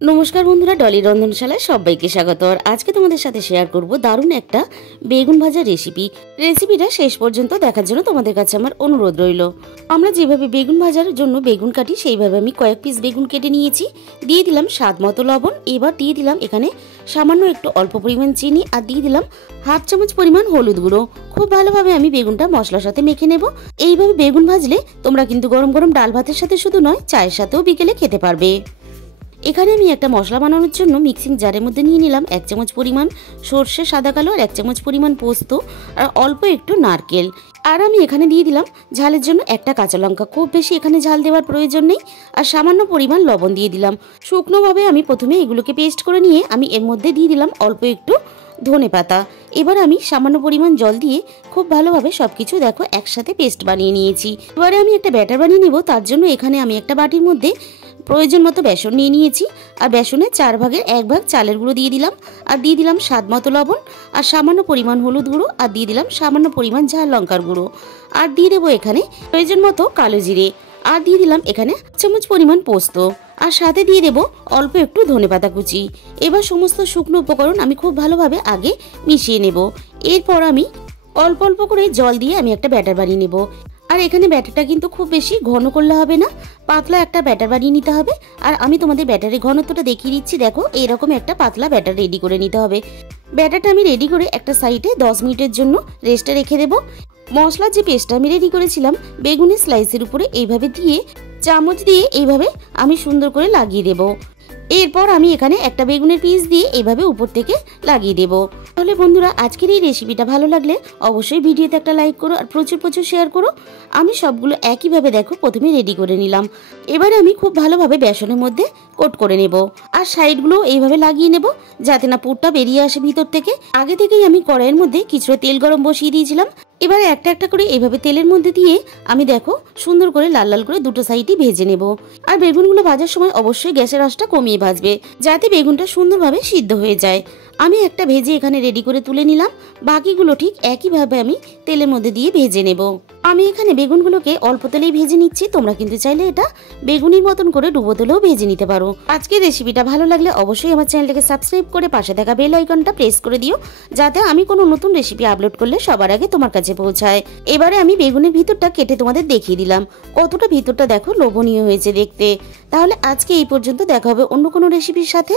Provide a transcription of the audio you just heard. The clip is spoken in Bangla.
নমস্কার বন্ধুরা, ডলি রন্ধনশালায় সবাইকে স্বাগত। আর আজকে তোমাদের সাথে শেয়ার করব দারুণ একটা বেগুন ভাজা রেসিপিটা শেষ পর্যন্ত দেখার জন্য তোমাদের কাছে আমার অনুরোধ রইল। আমরা যেভাবে বেগুন ভাজার জন্য বেগুন কাটি সেইভাবে আমি কয়েক পিস বেগুন কেটে নিয়েছি। দিয়ে দিলাম স্বাদ মতো লবণ। এবার দিয়ে দিলাম এখানে সামান্য একটু অল্প পরিমাণ চিনি আর দিয়ে দিলাম হাফ চামচ পরিমাণ হলুদ গুঁড়ো। খুব ভালোভাবে আমি বেগুনটা মশলার সাথে মেখে নেব। এইভাবে বেগুন ভাজলে তোমরা কিন্তু গরম গরম ডাল ভাতের সাথে শুধু নয়, চায়ের সাথেও বিকেলে খেতে পারবে। এখানে আমি একটা মশলা বানানোর জন্য মিক্সিং জারের মধ্যে নিয়ে নিলাম 1 চামচ পরিমাণ সর্ষে সাদা কালো আর 1 চামচ পরিমাণ পোস্ত আর অল্প একটু নারকেল। আর আমি এখানে দিয়ে দিলাম ঝালের জন্য একটা কাঁচা লঙ্কা। খুব বেশি এখানে ঝাল দেওয়ার প্রয়োজন নেই। আর সামান্য পরিমাণ লবণ দিয়ে দিলাম। শুকনোভাবে আমি প্রথমে এগুলোকে পেস্ট করে নিয়ে আমি এর মধ্যে দিয়ে দিলাম অল্প একটু ধনে পাতা। এবার আমি সামান্য পরিমাণ জল দিয়ে খুব ভালোভাবে সবকিছু দেখো একসাথে পেস্ট বানিয়ে নিয়েছি। এবারে আমি একটা ব্যাটার বানিয়ে নেব। তার জন্য এখানে আমি একটা বাটির মধ্যে প্রয়োজন মতো বেসন নিয়ে নিয়েছি। আর বেসনের 4 ভাগের 1 ভাগ চালের গুঁড়ো দিয়ে দিলাম। আর দিয়ে দিলাম স্বাদ মতো লবণ আর সামান্য পরিমাণ হলুদ গুঁড়ো আর দিয়ে দিলাম সামান্য পরিমাণ ঝাল লঙ্কার গুঁড়ো। আর দিয়ে দেবো এখানে প্রয়োজন মতো কালো জিরে। আর দিয়ে দিলাম এখানে 1 চামচ পরিমাণ পোস্ত। আর সাথে দিয়ে দেবো অল্প একটু ধনেপাতা কুচি। এবার সমস্ত শুকনো উপকরণ আমি খুব ভালোভাবে আগে মিশিয়ে নেব। এরপর আমি অল্প অল্প করে জল দিয়ে আমি একটা ব্যাটার বানিয়ে নেব। আর এখানে ব্যাটারটা কিন্তু খুব বেশি ঘন করলে হবে না, পাতলা একটা ব্যাটার বানিয়ে নিতে হবে। আর আমি তোমাদের ব্যাটারের ঘনত্বটা দেখিয়ে দিচ্ছি। দেখো এরকম একটা পাতলা ব্যাটার রেডি করে নিতে হবে। ব্যাটারটা আমি রেডি করে একটা সাইডে 10 মিনিটের জন্য রেস্টে রেখে দেবো। মশলার যে পেস্টটা আমি রেডি করেছিলাম বেগুনের স্লাইসের উপরে এইভাবে দিয়ে চামচ দিয়ে এইভাবে আমি সুন্দর করে লাগিয়ে দেবো। এরপর আমি এখানে একটা বেগুনের পিস দিয়ে এইভাবে উপর থেকে লাগিয়ে দেব। তাহলে বন্ধুরা, আজকের এই রেসিপিটা ভালো লাগলে অবশ্যই ভিডিওতে একটা লাইক করো আর প্রচুর প্রচুর শেয়ার করো। আমি সবগুলো একইভাবে দেখো প্রথমে রেডি করে নিলাম। এবারে আমি খুব ভালোভাবে বেসনের মধ্যে কোট করে নেব। আর সাইডগুলো এইভাবে লাগিয়ে নেব যাতে না পুরটা বেরিয়ে আসে ভিতর থেকে। আগে থেকেই আমি কড়াইয়ের মধ্যে কিছুটা তেল গরম বসিয়ে দিয়েছিলাম। এবারে একটা একটা করে এইভাবে তেলের মধ্যে দিয়ে আমি দেখো সুন্দর করে লাল লাল করে দুটো সাইডই ভেজে নেব। আর বেগুনগুলো ভাজার সময় অবশ্যই গ্যাসের আঁচটা কমিয়ে ভাজবে যাতে বেগুনটা সুন্দরভাবে সিদ্ধ হয়ে যায়। আমি একটা ভেজে এখানে রেডি করে তুলে নিলাম। বাকিগুলো ঠিক একইভাবে আমি তেলের মধ্যে দিয়ে ভেজে নেব। আমি এখানে বেগুনগুলোকে অল্প তেলেই ভেজে নিচ্ছি। তোমরা কিন্তু চাইলে এটা বেগুনির মতন করে ডুবো তেলেও ভেজে নিতে পারো। আজকের রেসিপিটা ভালো লাগলে অবশ্যই আমার চ্যানেলটাকে সাবস্ক্রাইব করে পাশে থাকা বেল আইকনটা প্রেস করে দিও যাতে আমি কোনো নতুন রেসিপি আপলোড করলে সবার আগে তোমার কাছে পৌঁছায়। এবারে আমি বেগুনের ভিতরটা কেটে তোমাদের দেখিয়ে দিলাম। কতটা ভিতরটা দেখো লোভনীয় হয়েছে দেখতে। তাহলে আজকে এই পর্যন্ত, দেখা হবে অন্য কোনো রেসিপির সাথে।